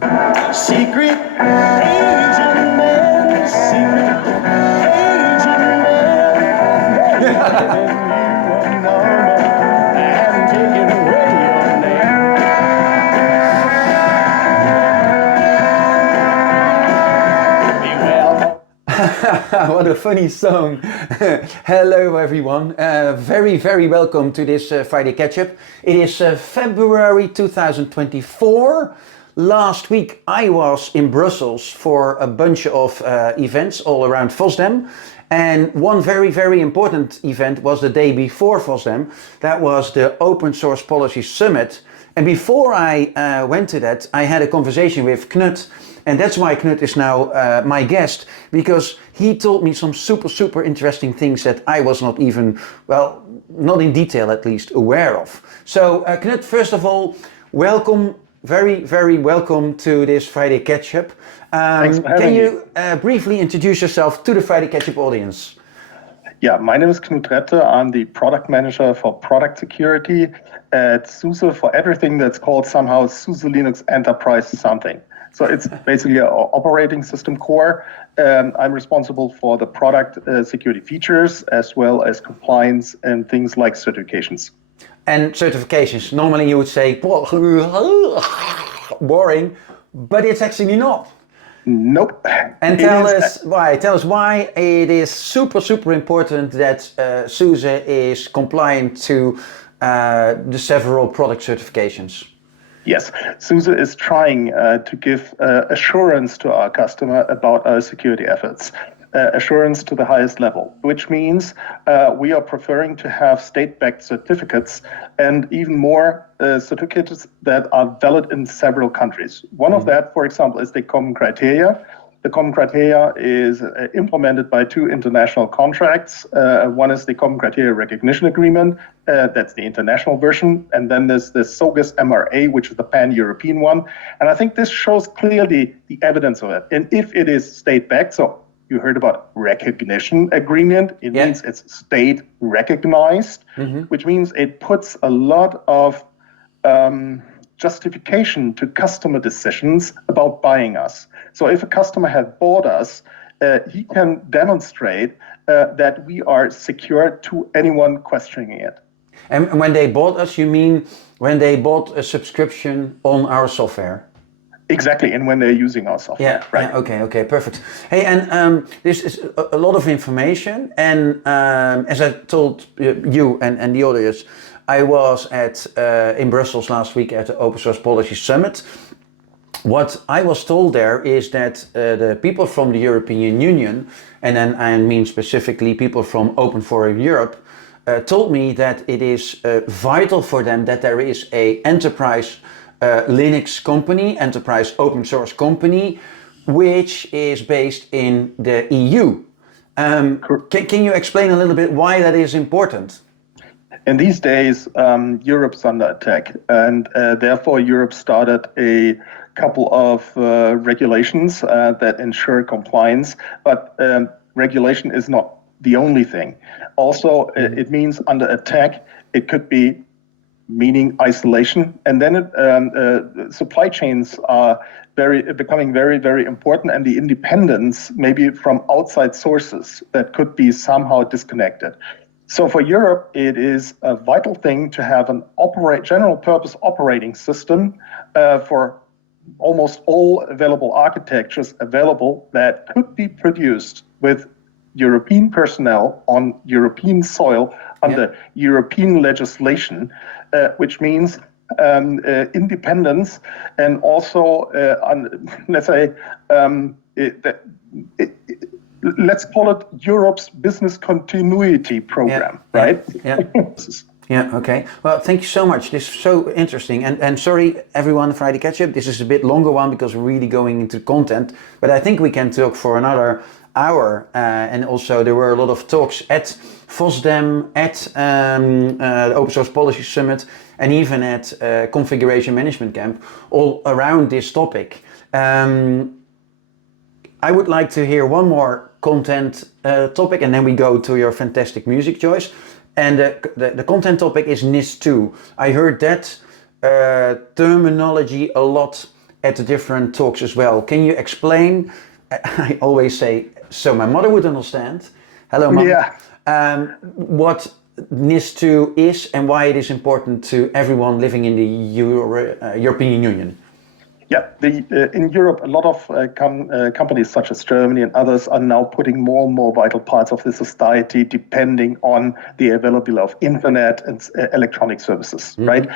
Secret agent man, secret agent man. Giving you a number and taking away your name. What a funny song. Hello everyone. Very welcome to this Friday Catch-up. It is February 2024. Last week I was in Brussels for a bunch of events all around FOSDEM. And one very important event was the day before FOSDEM. That was the Open Source Policy Summit. And before I went to that, I had a conversation with Knut. And that's why Knut is now my guest, because he told me some super interesting things that I was not even, well, not in detail at least, aware of. So Knut, first of all, welcome, very welcome to this Friday Catch-up. Thanks for having Can you briefly introduce yourself to the Friday Catch-up audience? Yeah, my name is Knut Trepte. I'm the product manager for product security at SUSE for everything that's called somehow SUSE Linux Enterprise something. So it's basically an operating system core. I'm responsible for the product security features as well as compliance and things like certifications. And certifications, normally you would say, boring, but it's actually not. Nope. And tell us why it is super important that SUSE is compliant to the several product certifications. Yes, SUSE is trying to give assurance to our customer about our security efforts, assurance to the highest level, which means we are preferring to have state-backed certificates and even more certificates that are valid in several countries. One of that, for example, is the common criteria. The common criteria is implemented by two international contracts. One is the Common Criteria Recognition Agreement, that's the international version, and then there's the SOGAS MRA, which is the pan-European one. And I think this shows clearly the evidence of it. And if it is state-backed, so you heard about recognition agreement, it means it's state recognized, which means it puts a lot of justification to customer decisions about buying us. So if a customer has bought us, he can demonstrate that we are secure to anyone questioning it. And when they bought us, you mean when they bought a subscription on our software? Exactly, and when they're using our software. Yeah, right. Yeah, okay, perfect. Hey, and this is a lot of information, and as I told you and the audience, I was in Brussels last week at the Open Source Policy Summit. What I was told there is that the people from the European Union, and then I mean specifically people from Open Forum Europe, told me that it is vital for them that there is a enterprise Linux company, enterprise open source company, which is based in the EU. Can you explain a little bit why that is important? In these days, Europe's under attack, and therefore Europe started a couple of regulations that ensure compliance, but regulation is not the only thing. Also, it means under attack, it could be meaning isolation, and then supply chains are becoming very important, and the independence maybe from outside sources that could be somehow disconnected. So for Europe, it is a vital thing to have an general purpose operating system for almost all available architectures available that could be produced with European personnel on European soil under European legislation, which means independence and also, let's say, let's call it Europe's business continuity program, right? Yeah, okay. Well, thank you so much. This is so interesting. And sorry, everyone, Friday Catch-up. This is a bit longer one because we're really going into content. But I think we can talk for another hour. And also there were a lot of talks at FOSDEM, at the Open Source Policy Summit, and even at Configuration Management Camp, all around this topic. I would like to hear one more content topic, and then we go to your fantastic music choice. And the content topic is NIS2. I heard that terminology a lot at the different talks as well. Can you explain? I always say, so my mother would understand. Hello, Mom. Yeah. What NIS2 is and why it is important to everyone living in the European Union. Yeah, in Europe, a lot of companies such as Germany and others are now putting more and more vital parts of the society depending on the availability of internet and electronic services, right?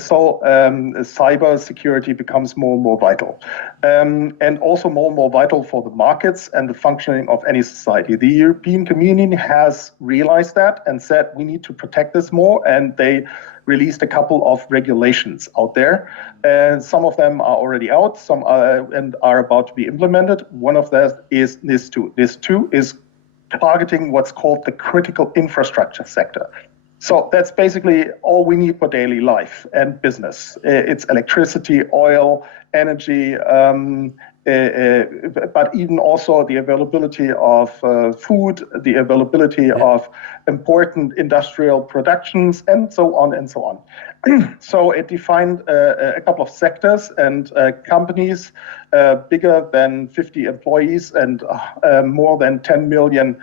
So cyber security becomes more and more vital. And also more and more vital for the markets and the functioning of any society. The European community has realized that and said we need to protect this more, and they released a couple of regulations out there. Some of them are already out, some are about to be implemented. One of them is NIS2. NIS2 is targeting what's called the critical infrastructure sector. So that's basically all we need for daily life and business. It's electricity, oil, energy, but even also the availability of food, the availability of important industrial productions, and so on and so on. So it defined a couple of sectors and companies bigger than 50 employees and more than 10 million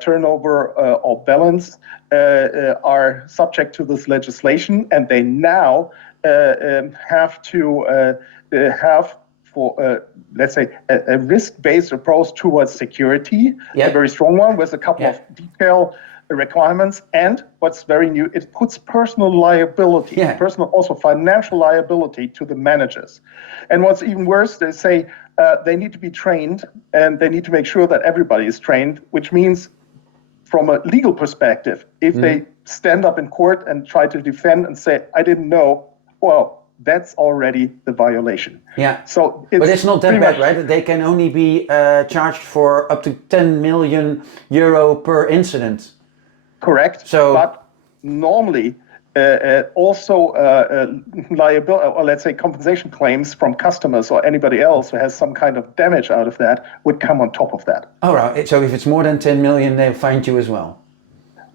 turnover or balance are subject to this legislation, and they now have to have for, let's say, a risk-based approach towards security, a very strong one with a couple of detailed requirements. And what's very new, it puts personal liability, personal also financial liability to the managers. And what's even worse, they say they need to be trained and they need to make sure that everybody is trained, which means from a legal perspective, if they stand up in court and try to defend and say, I didn't know, well, that's already the violation. Yeah. So but it's not that bad, right? They can only be charged for up to 10 million euro per incident. Correct. So, but normally also liability, or let's say compensation claims from customers or anybody else who has some kind of damage out of that would come on top of that. All right. So if it's more than 10 million, they'll find you as well.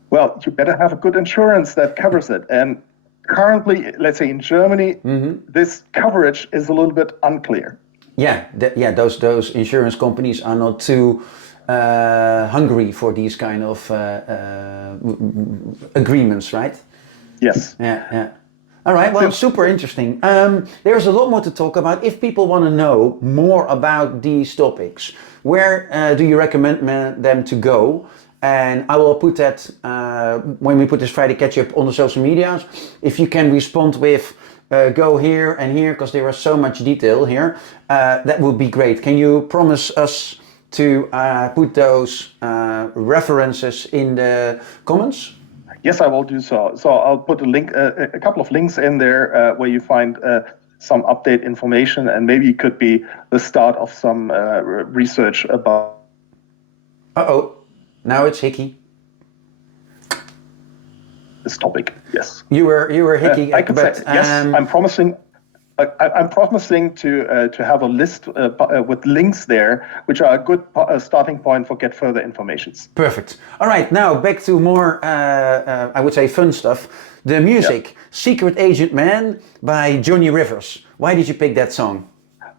Well, you better have a good insurance that covers it. And currently, let's say in Germany, this coverage is a little bit unclear. Yeah, those insurance companies are not too hungry for these kind of agreements, right? Yes. Yeah. All right, well, super interesting. There's a lot more to talk about. If people want to know more about these topics, where do you recommend them to go? And I will put that, when we put this Friday Catch-up on the social medias, if you can respond with go here and here, because there is so much detail here, that would be great. Can you promise us to put those references in the comments? Yes, I will do so. So I'll put a link, a couple of links in there where you find some update information, and maybe it could be the start of some research about. Now it's hickey. This topic, yes. You were hickey. I could say yes. I'm promising. I'm promising to have a list with links there, which are a good starting point for get further informations. Perfect. All right, now back to more, I would say, fun stuff. The music, Secret Agent Man by Johnny Rivers. Why did you pick that song?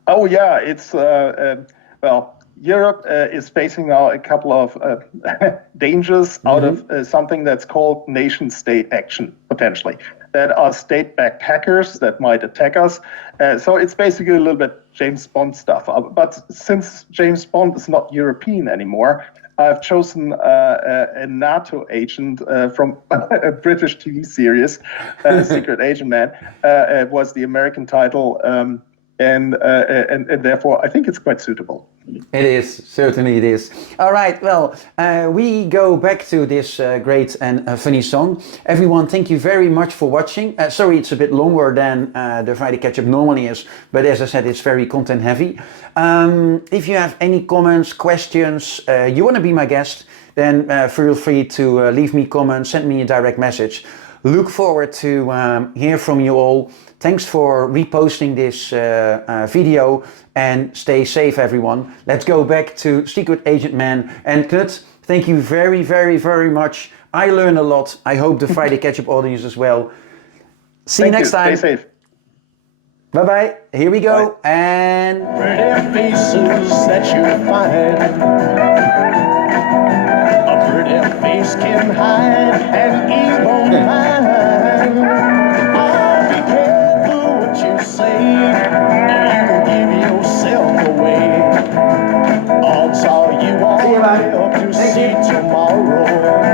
Oh yeah, it's well. Europe is facing now a couple of dangers out of something that's called nation-state action, potentially. That are state-backed hackers that might attack us. So it's basically a little bit James Bond stuff. But since James Bond is not European anymore, I've chosen a NATO agent from a British TV series, Secret Agent Man. It was the American title. And therefore, I think it's quite suitable. It is, certainly it is. All right, well, we go back to this great and funny song. Everyone, thank you very much for watching. Sorry, it's a bit longer than the Friday Catch-up normally is, but as I said, it's very content heavy. If you have any comments, questions, you want to be my guest, then feel free to leave me comments, send me a direct message. Look forward to hear from you all. Thanks for reposting this video, and stay safe, everyone. Let's go back to Secret Agent Man. And Knut, thank you very, very, very much. I learned a lot. I hope the Friday Catch-up audience as well. See you next time. Stay safe. Bye-bye. Here we go. Bye. And... Pretty faces that you find. A pretty face can hide an evil mind. Oh, be careful what you say, or you will give yourself away. Odds are you won't live to see tomorrow.